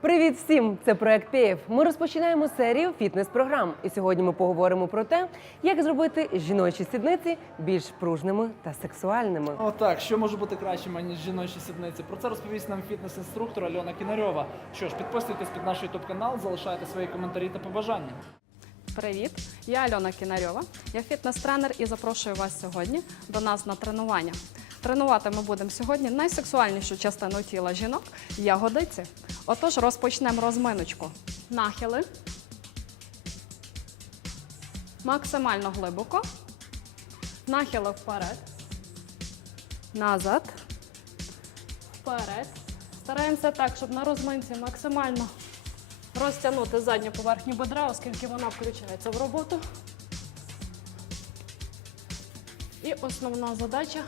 Привіт всім! Це проект ПІФ. Ми розпочинаємо серію фітнес-програм. І сьогодні ми поговоримо про те, як зробити жіночі сідниці більш пружними та сексуальними. Отак, що може бути кращим, аніж жіночі сідниці? Про це розповість нам фітнес-інструктор Альона Кінарьова. Що ж, підписуйтесь під наш ютуб канал, залишайте свої коментарі та побажання. Привіт, я Альона Кінарьова. Я фітнес-тренер і запрошую вас сьогодні до нас на тренування. Тренувати ми будемо сьогодні найсексуальнішу частину тіла жінок ягодиці. Отож, розпочнемо розминочку. Нахили. Максимально глибоко. Нахили вперед. Назад. Вперед. Стараємося так, щоб на розминці максимально розтягнути задню поверхню бедра, оскільки вона включається в роботу. І основна задача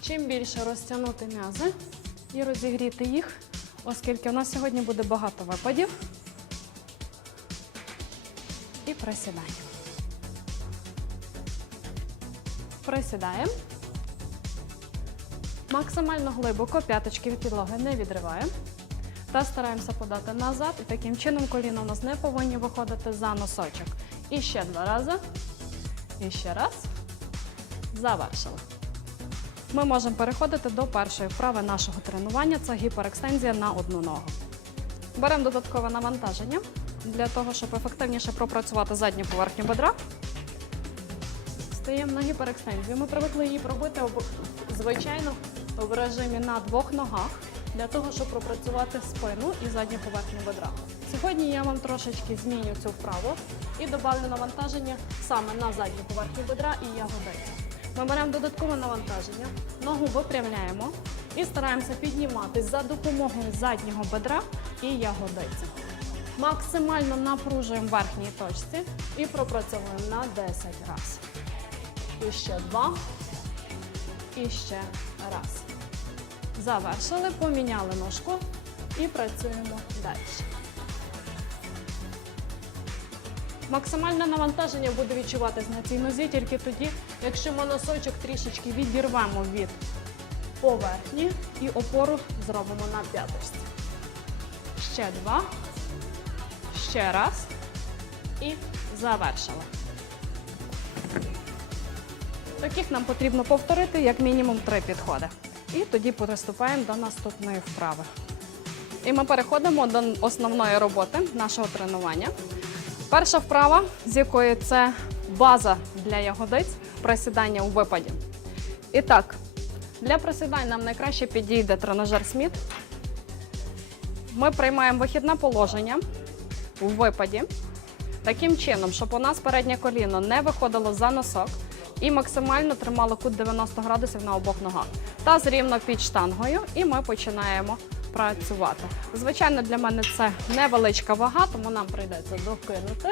чим більше розтягнути м'язи і розігріти їх, оскільки у нас сьогодні буде багато випадів. І присідаємо. Присідаємо. Максимально глибоко п'яточки від підлоги не відриваємо. Та стараємося подати назад. І таким чином коліна у нас не повинні виходити за носочок. І ще два рази. І ще раз. Завершили. Ми можемо переходити до першої вправи нашого тренування. Це гіперекстензія на одну ногу. Беремо додаткове навантаження для того, щоб ефективніше пропрацювати задню поверхню бедра. Стаємо на гіперекстензію. Ми привикли її робити об- звичайно в режимі на двох ногах для того, щоб пропрацювати спину і задню поверхню бедра. Сьогодні я вам трошечки зміню цю вправу і добавлю навантаження саме на задню поверхню бедра і ягодиці. Ми беремо додаткове навантаження, ногу випрямляємо і стараємося підніматись за допомогою заднього бедра і ягодиці. Максимально напружуємо верхній точці і пропрацьовуємо на 10 разів. І ще два. І ще раз. Завершили, поміняли ножку і працюємо далі. Максимальне навантаження буде відчуватись на цій нозі тільки тоді, якщо ми носочок трішечки відірвемо від поверхні і опору зробимо на п'яточці. Ще два. Ще раз. І завершили. Таких нам потрібно повторити як мінімум три підходи. І тоді приступаємо до наступної вправи. І ми переходимо до основної роботи нашого тренування. Перша вправа, з якої це база для ягодиць присідання у випаді. І так, для присідань нам найкраще підійде тренажер Сміт. Ми приймаємо вихідне положення у випаді. Таким чином, щоб у нас переднє коліно не виходило за носок і максимально тримало кут 90 градусів на обох ногах. Таз рівно під штангою, і ми починаємо працювати. Звичайно, для мене це невеличка вага, тому нам прийдеться докинути,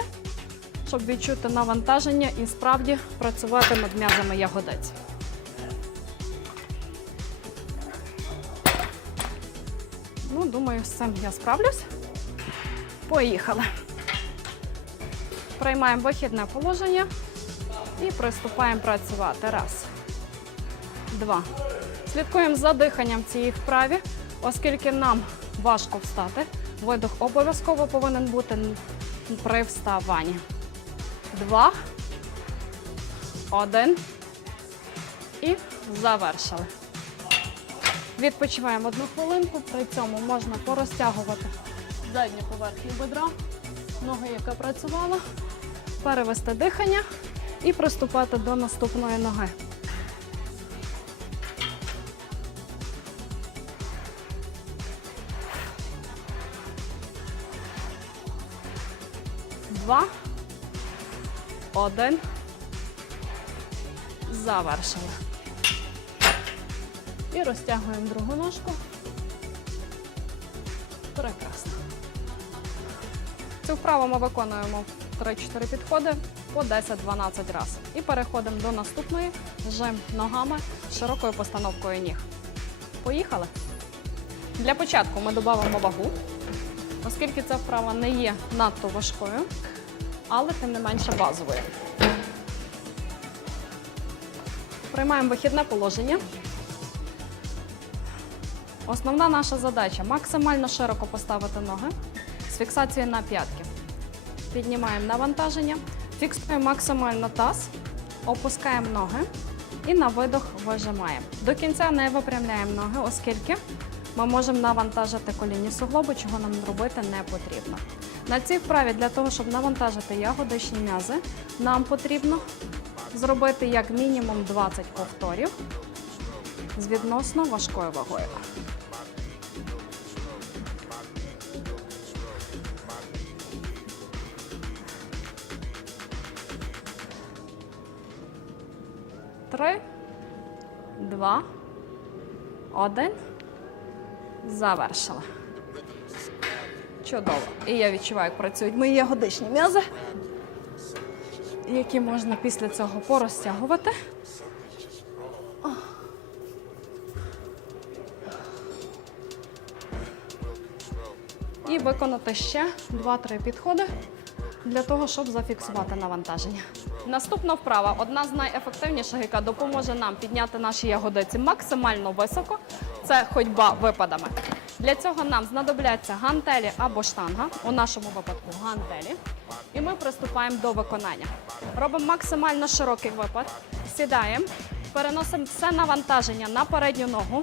щоб відчути навантаження і справді працювати над м'язами ягодиць. Ну, думаю, з цим я справлюсь. Поїхали. Приймаємо вихідне положення і приступаємо працювати. Раз, два. Слідкуємо за диханням в цій вправі, оскільки нам важко встати. Видох обов'язково повинен бути при вставанні. Два, один і завершили. Відпочиваємо одну хвилинку. При цьому можна порозтягувати задню поверхню бедра, ноги, яка працювала, перевести дихання і приступати до наступної ноги. Два, один. Завершили. І розтягуємо другу ножку. Прекрасно. Цю вправу ми виконуємо 3-4 підходи по 10-12 разів. І переходимо до наступної жим ногами з широкою постановкою ніг. Поїхали. Для початку ми додамо вагу, оскільки ця вправа не є надто важкою, але тим не менше базовою. Приймаємо вихідне положення. Основна наша задача максимально широко поставити ноги з фіксацією на п'ятки. Піднімаємо навантаження, фіксуємо максимально таз, опускаємо ноги і на видох вижимаємо. До кінця не випрямляємо ноги, оскільки ми можемо навантажити колінні суглоби, чого нам робити не потрібно. На цій вправі для того, щоб навантажити ягодичні м'язи, нам потрібно зробити як мінімум 20 повторів з відносно важкою вагою. Три, два, один. Завершили. Чудово. І я відчуваю, як працюють мої ягодичні м'язи, які можна після цього порозтягувати. І виконати ще 2-3 підходи для того, щоб зафіксувати навантаження. Наступна вправа одна з найефективніших, яка допоможе нам підняти наші ягодиці максимально високо. Це ходьба випадами. Для цього нам знадобляться гантелі або штанга, у нашому випадку гантелі. І ми приступаємо до виконання. Робимо максимально широкий випад, сідаємо, переносимо все навантаження на передню ногу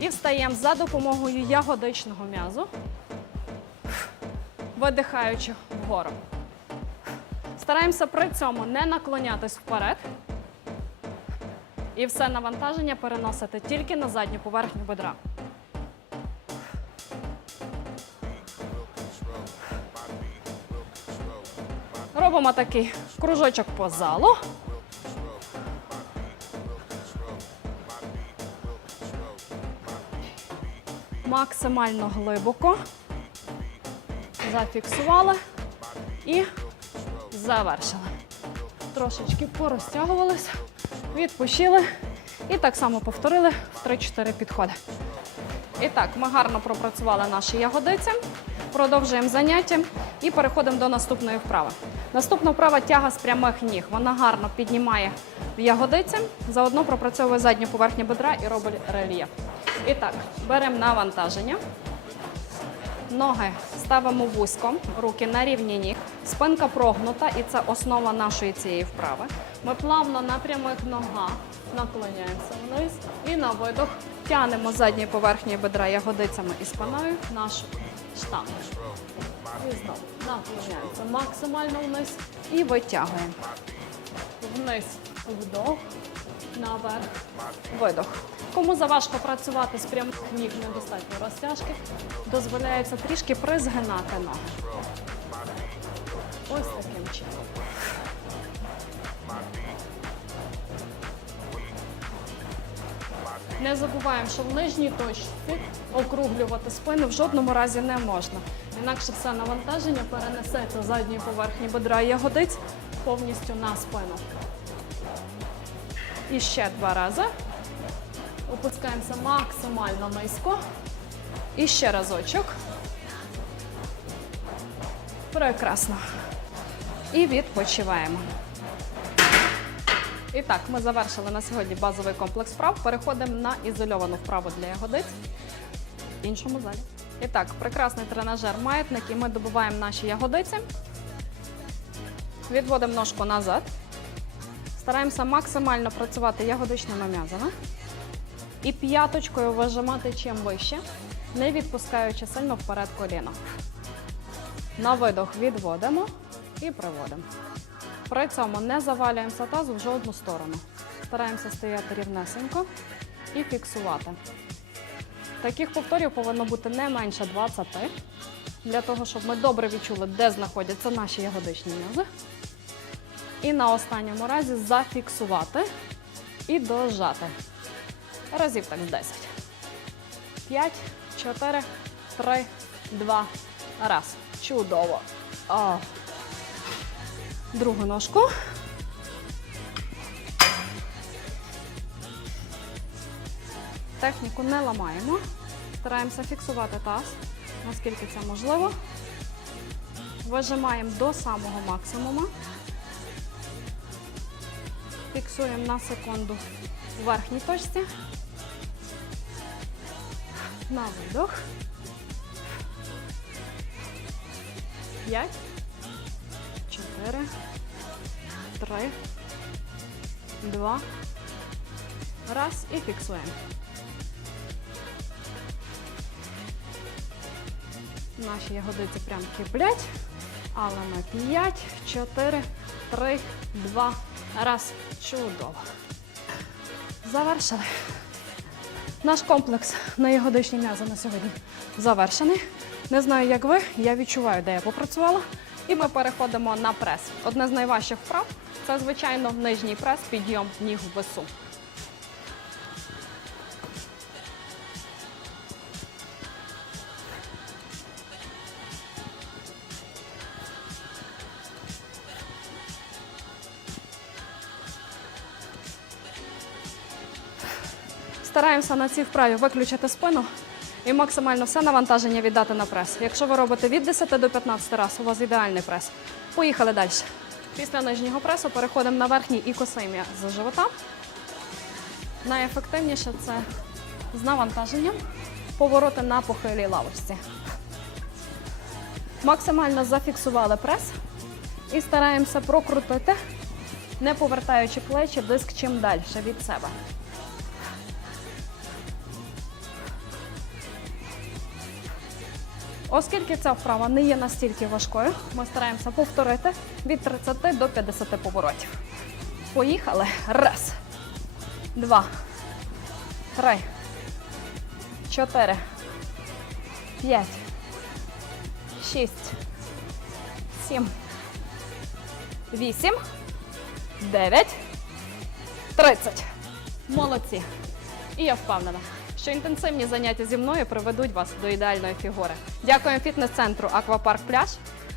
і встаємо за допомогою ягодичного м'язу, видихаючи вгору. Стараємося при цьому не наклонятись вперед. І все навантаження переносити тільки на задню поверхню бедра. Робимо такий кружочок по залу. Максимально глибоко. Зафіксували і завершили. Трошечки порозтягувалися, відпочили і так само повторили в 3-4 підходи. І так, ми гарно пропрацювали наші ягодиці. Продовжуємо заняття і переходимо до наступної вправи. Наступна вправа тяга з прямих ніг. Вона гарно піднімає ягодиці, заодно пропрацьовує задню поверхню бедра і робить рельєф. І так, беремо навантаження. Ноги ставимо вузько, руки на рівні ніг, спинка прогнута, і це основа нашої цієї вправи. Ми плавно на прямих ногах наклоняємося вниз і на видох тянемо задньою поверхнею бедра ягодицями і спиною нашу штангу. І знову наклоняємося максимально вниз і витягуємо. Вниз вдох, наверх, видох. Кому заважко працювати з прямих ніг недостатньо розтяжки, дозволяється трішки призгинати ноги. Ось таким чином. Не забуваємо, що в нижній точці округлювати спину в жодному разі не можна. Інакше все навантаження перенесеться задньої поверхні бедра і ягодиць повністю на спину. І ще два рази. Опускаємося максимально низько. І ще разочок. Прекрасно. І відпочиваємо. І так, ми завершили на сьогодні базовий комплекс вправ. Переходимо на ізольовану вправу для ягодиць в іншому залі. І так, прекрасний тренажер маятник, і ми добуваємо наші ягодиці. Відводимо ножку назад. Стараємося максимально працювати ягодичними м'язами. І п'яточкою вижимати чим вище, не відпускаючи сильно вперед коліна. На видох відводимо і приводимо. При цьому не завалюємося тазу в жодну сторону. Стараємося стояти рівнесенько і фіксувати. Таких повторів повинно бути не менше 20, для того, щоб ми добре відчули, де знаходяться наші ягодичні м'язи. І на останньому разі зафіксувати і дожати. Разів так з 10. 5, 4, 3, 2, раз. Чудово. О. Другу ножку. Техніку не ламаємо. Стараємося фіксувати таз, наскільки це можливо. Вижимаємо до самого максимуму. Фіксуємо на секунду в верхній точці. На видох. П'ять. Чотири. Три. Два. Раз. І фіксуємо. Наші ягодиці прям киплять. Але ми 5, 4, 3, 2, раз. Чудово. Завершили. Наш комплекс на ягодичні м'язи на сьогодні завершений. Не знаю, як ви, я відчуваю, де я попрацювала. І ми переходимо на прес. Одне з найважчих вправ це, звичайно, нижній прес, підйом ніг в весу. Стараємося на цій вправі виключити спину і максимально все навантаження віддати на прес. Якщо ви робите від 10 до 15 разів, у вас ідеальний прес. Поїхали далі. Після нижнього пресу переходимо на верхній і косий м'яз живота. Найефективніше це з навантаженням повороти на похилій лавочці. Максимально зафіксували прес і стараємося прокрутити, не повертаючи плечі диск чим далі від себе. Оскільки ця вправа не є настільки важкою, ми стараємося повторити від 30 до 50 поворотів. Поїхали. Раз, два, три, чотири, п'ять, шість, сім, вісім, дев'ять, тридцять. Молодці. І я впевнена, що інтенсивні заняття зі мною приведуть вас до ідеальної фігури. Дякуємо фітнес-центру Аквапарк Пляж.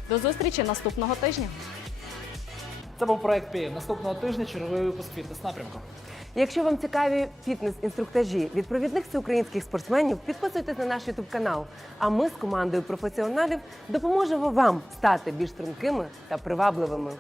До зустрічі наступного тижня. Це був проект Пів. Наступного тижня черговий випуск фітнес напрямку. Якщо вам цікаві фітнес-інструктажі від провідних всеукраїнських спортсменів, підписуйтесь на наш ютуб канал. А ми з командою професіоналів допоможемо вам стати більш стрункими та привабливими.